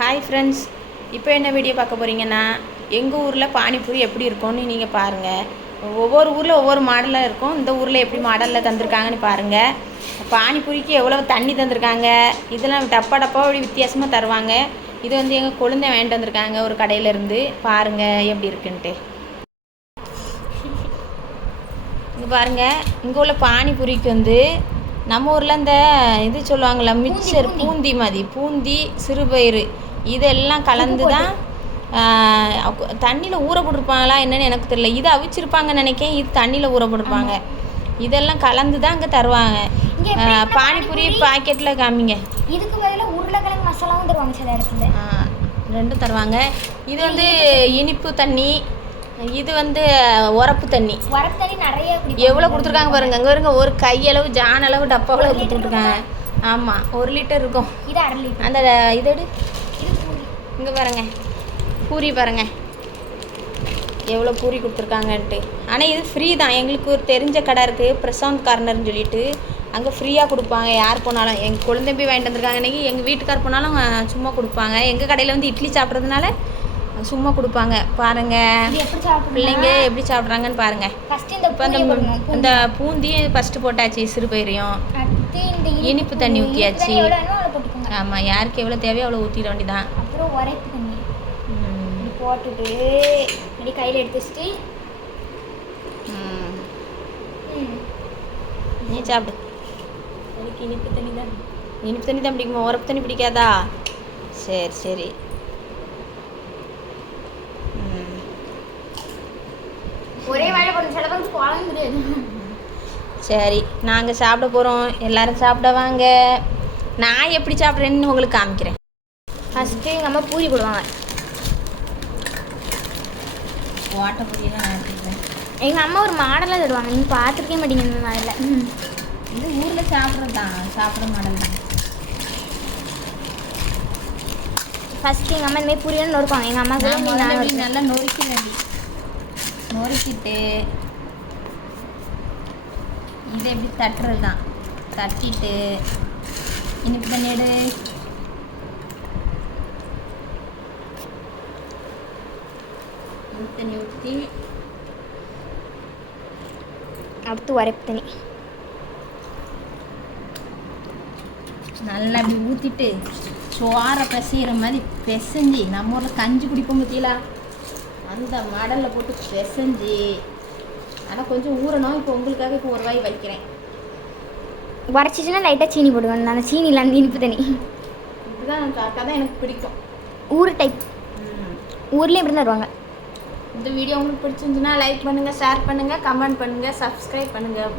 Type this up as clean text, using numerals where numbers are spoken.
Hi friends, இப்போ என்ன video பார்க்க போகிறீங்கன்னா, எங்கள் ஊரில் பானிபூரி எப்படி இருக்கும்னு நீங்கள் பாருங்கள். ஒவ்வொரு ஊரில் ஒவ்வொரு மாடலில் இருக்கும். இந்த ஊரில் எப்படி மாடலில் தந்திருக்காங்கன்னு பாருங்கள். பானிபூரிக்கு எவ்வளோ தண்ணி தந்திருக்காங்க. இதெல்லாம் டப்பா அப்படி வித்தியாசமாக தருவாங்க. இது வந்து எங்கள் கொழுந்தை வாங்கிட்டு வந்திருக்காங்க ஒரு கடையிலேருந்து. பாருங்கள் எப்படி இருக்குன்ட்டு. இங்கே பாருங்கள், இங்கே உள்ள பானிபூரிக்கு வந்து நம்ம ஊரில் இந்த இது சொல்லுவாங்கள்ல, மிக்சர் பூந்தி மாதிரி, பூந்தி சிறுபயிறு இதெல்லாம் கலந்து தான் தண்ணியில் ஊற போட்டிருப்பாங்களா என்னன்னு எனக்கு தெரியல. இது அவிச்சிருப்பாங்கன்னு நினைக்கிறேன். இது தண்ணியில் ஊற போட்டிருப்பாங்க. இதெல்லாம் கலந்து தான் அங்கே தருவாங்க. பானிபூரி பாக்கெட்டில் காமிங்க. இதுக்கு பதிலாக உருளைக்கிழங்கு மசாலாவும் தருவாங்க சில இடத்துல. ரெண்டும் தருவாங்க. இது வந்து இனிப்பு தண்ணி, இது வந்து உரப்பு தண்ணி. நிறைய எவ்வளோ கொடுத்துருக்காங்க பாருங்க. அங்கே வருங்க, ஒரு கையளவு ஜான் அளவு டப்பாவில் கொடுத்துருக்காங்க. ஆமாம், 1 லிட்டர் இருக்கும். இது 1/2 லிட்டர். அந்த இதோடு இங்கே பாருங்க, பூரி பாருங்க எவ்வளோ பூரி கொடுத்துருக்காங்கன்ட்டு. ஆனால் இது ஃப்ரீ தான். எங்களுக்கு ஒரு தெரிஞ்ச கடை இருக்குது, பிரசாந்த் கார்னர்னு சொல்லிட்டு. அங்கே ஃப்ரீயாக கொடுப்பாங்க. யார் போனாலும். எங்கள் குழந்தை போய் வாங்கிட்டு வந்திருக்காங்க. இன்றைக்கி எங்கள் வீட்டுக்கார் போனாலும் சும்மா கொடுப்பாங்க. எங்கள் கடையில் வந்து இட்லி சாப்பிட்றதுனால சும்மா கொடுப்பாங்க. பாருங்கள் பிள்ளைங்க எப்படி சாப்பிட்றாங்கன்னு பாருங்கள். இப்போ அந்த பூந்தி ஃபஸ்ட்டு போட்டாச்சு, சிறுபயிரையும் இனிப்பு தண்ணி ஊற்றியாச்சு. ஆமாம், யாருக்கு எவ்வளோ தேவையோ அவ்வளோ ஊற்றிட வேண்டியதான். அப்புறம் உரைப்பு தண்ணி போட்டுட்டு இப்படி கையில் எடுத்து வச்சுட்டு நீ சாப்பிடு. அதுக்கு இனிப்பு தண்ணி தான். இனிப்பு தண்ணி தான் பிடிக்குமா? உரப்பு தண்ணி பிடிக்காதா? சரி சரி. ஒரே வேலை பண்ண சில பேருக்கு குழம்பு. சரி, நாங்கள் சாப்பிட போகிறோம். எல்லோரும் சாப்பிட வாங்க. நான் எப்படி சாப்பிட்றேன்னு உங்களுக்கு காமிக்கிறேன். ஃபஸ்ட்டு எங்கள் அம்மா பூரி போடுவாங்க. ஓட்டை பூரியெல்லாம் நான் எடுத்துக்கிறேன். எங்கள் அம்மா ஒரு மாடலாக தருவாங்க. நீங்கள் பார்த்துருக்கே மாட்டீங்க இந்த மாடலில். இது ஊரில் சாப்பிட்றது தான், சாப்பிட்ற மாடல் தான். ஃபஸ்ட்டு எங்கள் அம்மா இந்தமாதிரி பூரியெல்லாம் நொறுப்பாங்க. எங்கள் அம்மா நல்லா நொறுக்கிடுவேன். நொறுக்கிட்டு இதை எப்படி தட்டுறது தான். தட்டிட்டு இனிப்பு தண்ணி எடு. இனிப்பு தண்ணி ஊற்றி அடுத்து உரைப்பு தண்ணி நல்லா இப்படி ஊற்றிட்டு சோறை பிசைகிற மாதிரி பிசைஞ்சி, நம்ம ஊரில் கஞ்சி குடிப்போம் பற்றிங்களா, அந்த மாடலில் போட்டு பிசைஞ்சி. ஆனால் கொஞ்சம் ஊறணும். இப்போ உங்களுக்காக இப்போ ஒரு வாய் வைக்கிறேன். உரைச்சிச்சுன்னா லைட்டாக சீனி போடுவேன். நான் சீனி இல்லை, அந்த இனிப்பு தண்ணி. இப்படிதான் காக்கா தான் எனக்கு பிடிக்கும். ஊர் டைப். ஊர்லேயும் இப்படி தான் வருவாங்க. இந்த வீடியோ உங்களுக்கு பிடிச்சிருந்துச்சுன்னா லைக் பண்ணுங்கள், ஷேர் பண்ணுங்கள், கமெண்ட் பண்ணுங்கள், சப்ஸ்கிரைப் பண்ணுங்கள்.